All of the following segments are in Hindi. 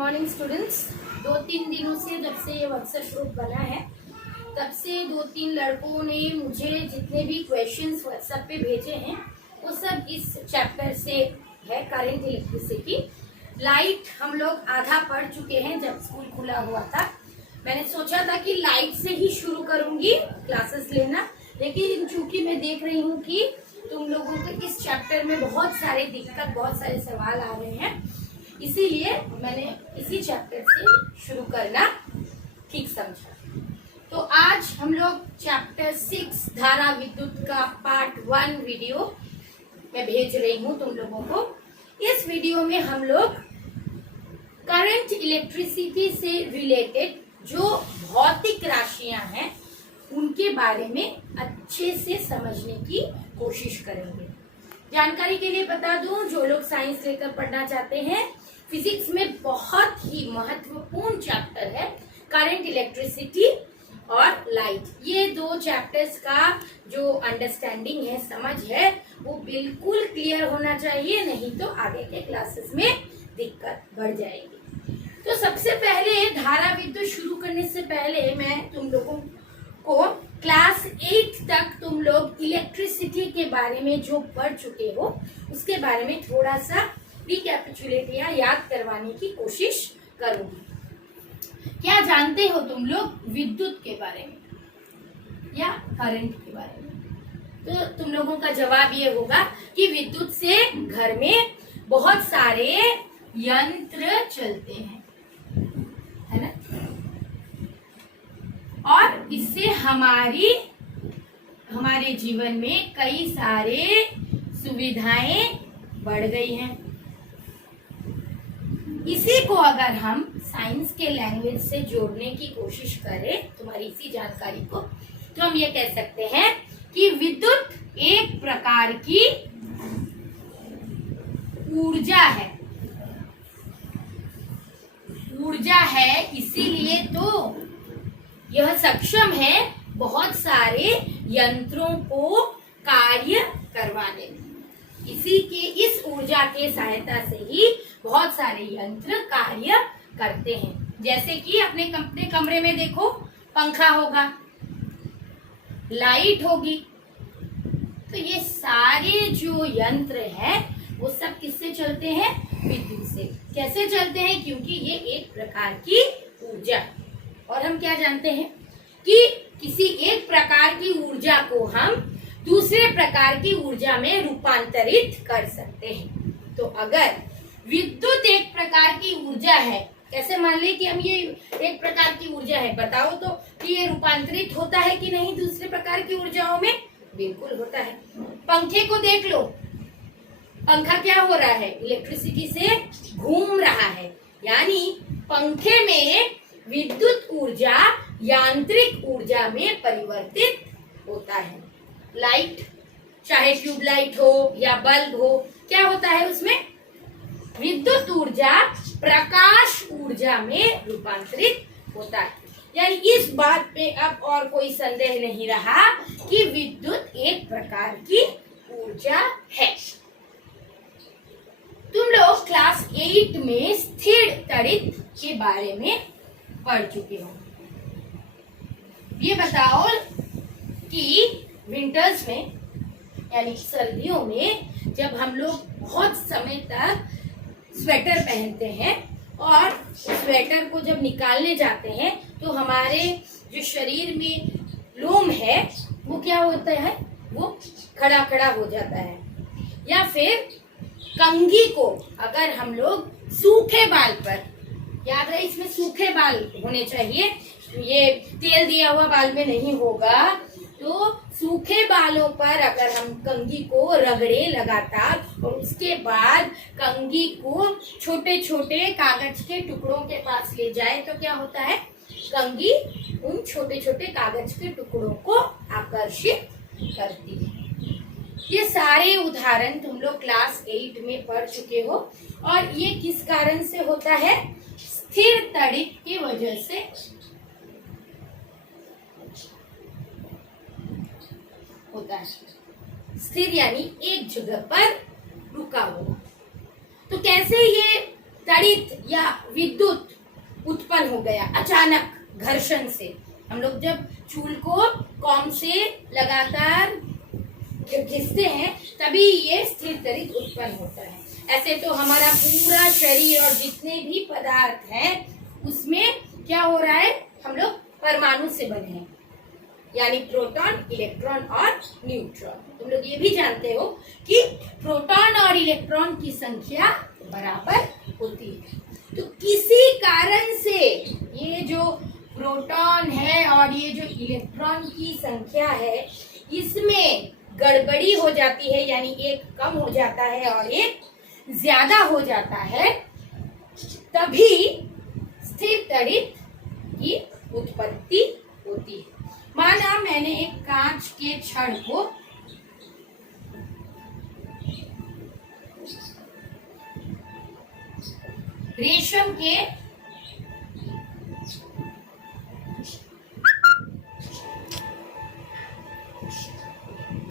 Morning students. 2-3 दिनों से जब से ये व्हाट्सएप ग्रुप बना है तब से 2-3 लड़कों ने मुझे जितने भी क्वेश्चंस व्हाट्सएप पे भेजे हैं वो सब इस चैप्टर से है, करंट इलेक्ट्रिसिटी। लाइट हम लोग आधा पढ़ चुके हैं जब स्कूल खुला हुआ था। मैंने सोचा था कि लाइट से ही शुरू करूंगी क्लासेस लेना, लेकिन चूंकि मैं देख रही हूँ कि तुम लोगों को इस चैप्टर में बहुत सारे दिक्कत, बहुत सारे सवाल आ रहे हैं, इसीलिए मैंने इसी चैप्टर से शुरू करना ठीक समझा। तो आज हम लोग चैप्टर 6 धारा विद्युत का पार्ट 1 वीडियो मैं भेज रही हूँ तुम लोगों को। इस वीडियो में हम लोग करंट इलेक्ट्रिसिटी से रिलेटेड जो भौतिक राशियां हैं उनके बारे में अच्छे से समझने की कोशिश करेंगे। जानकारी के लिए बता दूं, जो लोग साइंस लेकर पढ़ना चाहते हैं, फिजिक्स में बहुत ही महत्वपूर्ण चैप्टर है करंट इलेक्ट्रिसिटी और लाइट। ये दो चैप्टर्स का जो अंडरस्टैंडिंग है, समझ है, वो बिल्कुल क्लियर होना चाहिए, नहीं तो आगे के क्लासेस में दिक्कत बढ़ जाएगी। तो सबसे पहले धारा विद्युत शुरू करने से पहले मैं तुम लोगों को क्लास 8 तक तुम लोग इलेक्ट्रिसिटी के बारे में जो पढ़ चुके हो उसके बारे में थोड़ा सा रिकैपिचुलेट या याद करवाने की कोशिश करूंगी। क्या जानते हो तुम लोग विद्युत के बारे में या करंट के बारे में? तो तुम लोगों का जवाब ये होगा कि विद्युत से घर में बहुत सारे यंत्र चलते हैं, है ना, और इससे हमारे जीवन में कई सारे सुविधाएं बढ़ गई हैं। इसी को अगर हम साइंस के लैंग्वेज से जोड़ने की कोशिश करें, तुम्हारी इसी जानकारी को, तो हम ये कह सकते हैं कि विद्युत एक प्रकार की ऊर्जा है, इसीलिए तो यह सक्षम है बहुत सारे यंत्रों को कार्य करवाने में। इस ऊर्जा के सहायता से ही बहुत सारे यंत्र कार्य करते हैं। जैसे कि अपने कमरे में देखो, पंखा होगा, लाइट होगी, तो ये सारे जो यंत्र है वो सब किससे चलते हैं? विद्युत से। कैसे चलते हैं? क्योंकि ये एक प्रकार की ऊर्जा। और हम क्या जानते हैं कि किसी एक प्रकार की ऊर्जा को हम दूसरे प्रकार की ऊर्जा में रूपांतरित कर सकते हैं। तो अगर विद्युत एक प्रकार की ऊर्जा है, कैसे मान ले कि हम ये एक प्रकार की ऊर्जा है, बताओ तो कि ये रूपांतरित होता है कि नहीं दूसरे प्रकार की ऊर्जाओं में? बिल्कुल होता है। पंखे को देख लो, पंखा क्या हो रहा है? इलेक्ट्रिसिटी से घूम रहा है, यानी पंखे में विद्युत ऊर्जा यांत्रिक ऊर्जा में परिवर्तित होता है। लाइट, चाहे ट्यूबलाइट हो या बल्ब हो, क्या होता है उसमें? विद्युत ऊर्जा प्रकाश ऊर्जा में रूपांतरित होता है। यानी इस बात पे अब और कोई संदेह नहीं रहा कि विद्युत एक प्रकार की ऊर्जा है। तुम लोग क्लास 8 में स्थिर त्वरित के बारे में पढ़ चुके हो। ये बताओ कि विंटर्स में, यानी सर्दियों में, जब हम लोग बहुत समय तक स्वेटर पहनते हैं और स्वेटर को जब निकालने जाते हैं तो हमारे जो शरीर में लोम है वो क्या होता है? वो खड़ा खड़ा हो जाता है। या फिर कंघी को अगर हम लोग सूखे बाल पर, याद रहे इसमें सूखे बाल होने चाहिए, ये तेल दिया हुआ बाल में नहीं होगा, तो सूखे बालों पर अगर हम कंघी को रगड़े लगातार और उसके बाद कंघी को छोटे छोटे कागज के टुकड़ों के पास ले जाए तो क्या होता है? कंघी उन छोटे छोटे कागज के टुकड़ों को आकर्षित करती है। ये सारे उदाहरण तुम लोग क्लास 8 में पढ़ चुके हो। और ये किस कारण से होता है? स्थिर त्वरित की वजह से होता है। स्थिर यानी एक जगह पर रुका हुआ। तो कैसे ये तड़ित या विद्युत उत्पन्न हो गया अचानक घर्षण से। हम लोग जब चूल को कॉम से लगातार घिसते हैं तभी ये स्थिर तड़ित उत्पन्न होता है। ऐसे तो हमारा पूरा शरीर और जितने भी पदार्थ हैं उसमें क्या हो रहा है, हम लोग परमाणु से बने हैं, यानी प्रोटॉन, इलेक्ट्रॉन और न्यूट्रॉन। तुम लोग ये भी जानते हो कि प्रोटॉन और इलेक्ट्रॉन की संख्या बराबर होती है। तो किसी कारण से ये जो प्रोटॉन है और ये जो इलेक्ट्रॉन की संख्या है इसमें गड़बड़ी हो जाती है, यानी एक कम हो जाता है और एक ज्यादा हो जाता है, तभी स्थिर तड़ित की उत्पत्ति होती है। माना मैंने एक कांच के छड़ को रेशम के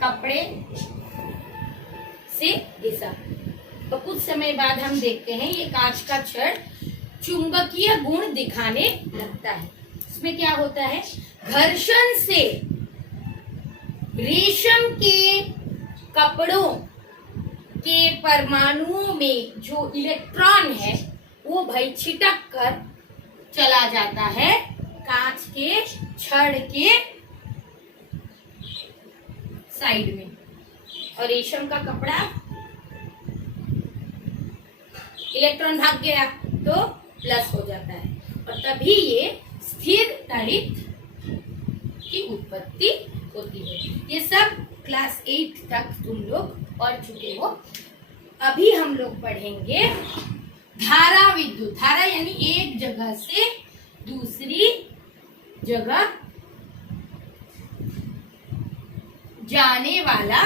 कपड़े से घिसा, तो कुछ समय बाद हम देखते हैं ये कांच का छड़ चुंबकीय गुण दिखाने लगता है। इसमें क्या होता है, घर्षण से रेशम के कपड़ों के परमाणुओं में जो इलेक्ट्रॉन है वो भाई छिटक कर चला जाता है कांच के छड़ के साइड में, और रेशम का कपड़ा, इलेक्ट्रॉन भाग गया तो प्लस हो जाता है, और तभी ये स्थिर तड़ित की उत्पत्ति होती है। ये सब क्लास 8 तक तुम लोग पढ़ चुके हो। अभी हम लोग पढ़ेंगे धारा विद्युत। धारा यानी एक जगह से दूसरी जगह जाने वाला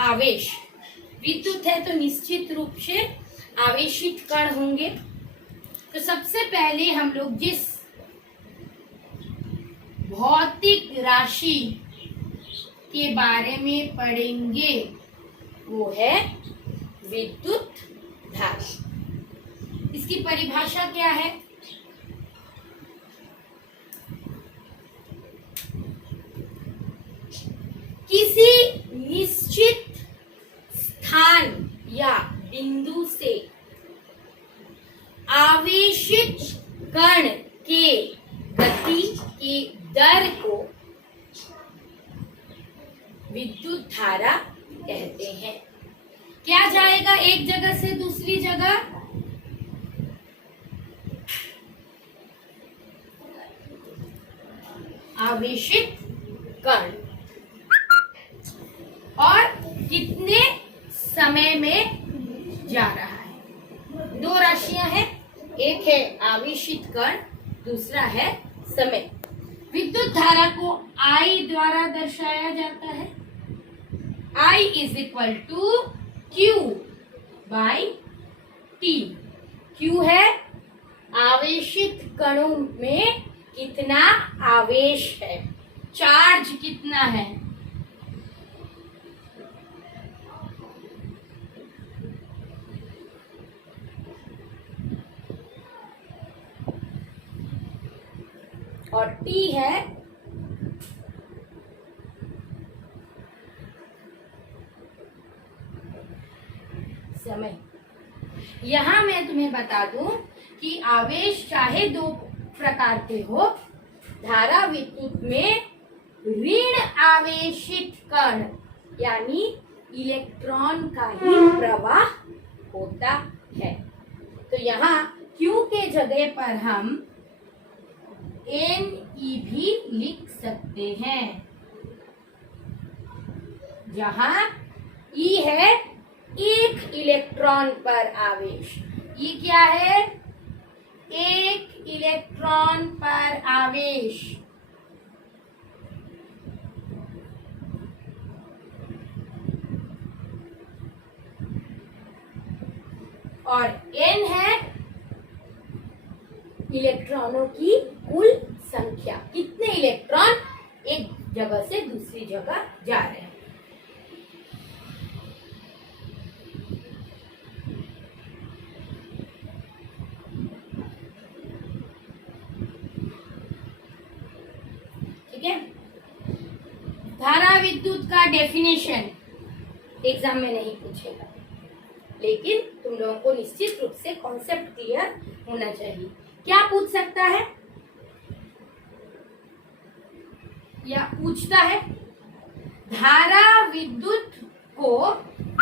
आवेश। विद्युत है तो निश्चित रूप से आवेशित कण होंगे। तो सबसे पहले हम लोग जिस भौतिक राशि के बारे में पढ़ेंगे वो है विद्युत धारा। इसकी परिभाषा क्या है? किसी निश्चित स्थान या बिंदु से आवेशित कण के गति की दर को विद्युत धारा कहते हैं। क्या जाएगा एक जगह से दूसरी जगह? आवेशित कण, और कितने समय में जा रहा है। दो राशियां हैं, एक है आवेशित कण, दूसरा है समय। विद्युत धारा को I द्वारा दर्शाया जाता है। I is equal to Q by T। Q है आवेशित कणों में कितना आवेश है, चार्ज कितना है। और T है समय। यहां मैं तुम्हें बता दूं कि आवेश चाहे दो प्रकार के हो। धारा विद्युत में ऋण आवेशित कण यानी इलेक्ट्रॉन का ही प्रवाह होता है। तो यहाँ Q के जगह पर हम Ne भी लिख सकते हैं, जहां E है एक इलेक्ट्रॉन पर आवेश। ये क्या है? एक इलेक्ट्रॉन पर आवेश। और N है इलेक्ट्रॉनों की कुल संख्या, कितने इलेक्ट्रॉन एक जगह से दूसरी जगह जा रहे हैं। धारा विद्युत का डेफिनेशन एग्जाम में नहीं पूछेगा, लेकिन तुम लोगों को निश्चित रूप से कॉन्सेप्ट क्लियर होना चाहिए। क्या पूछ सकता है या पूछता है, धारा विद्युत को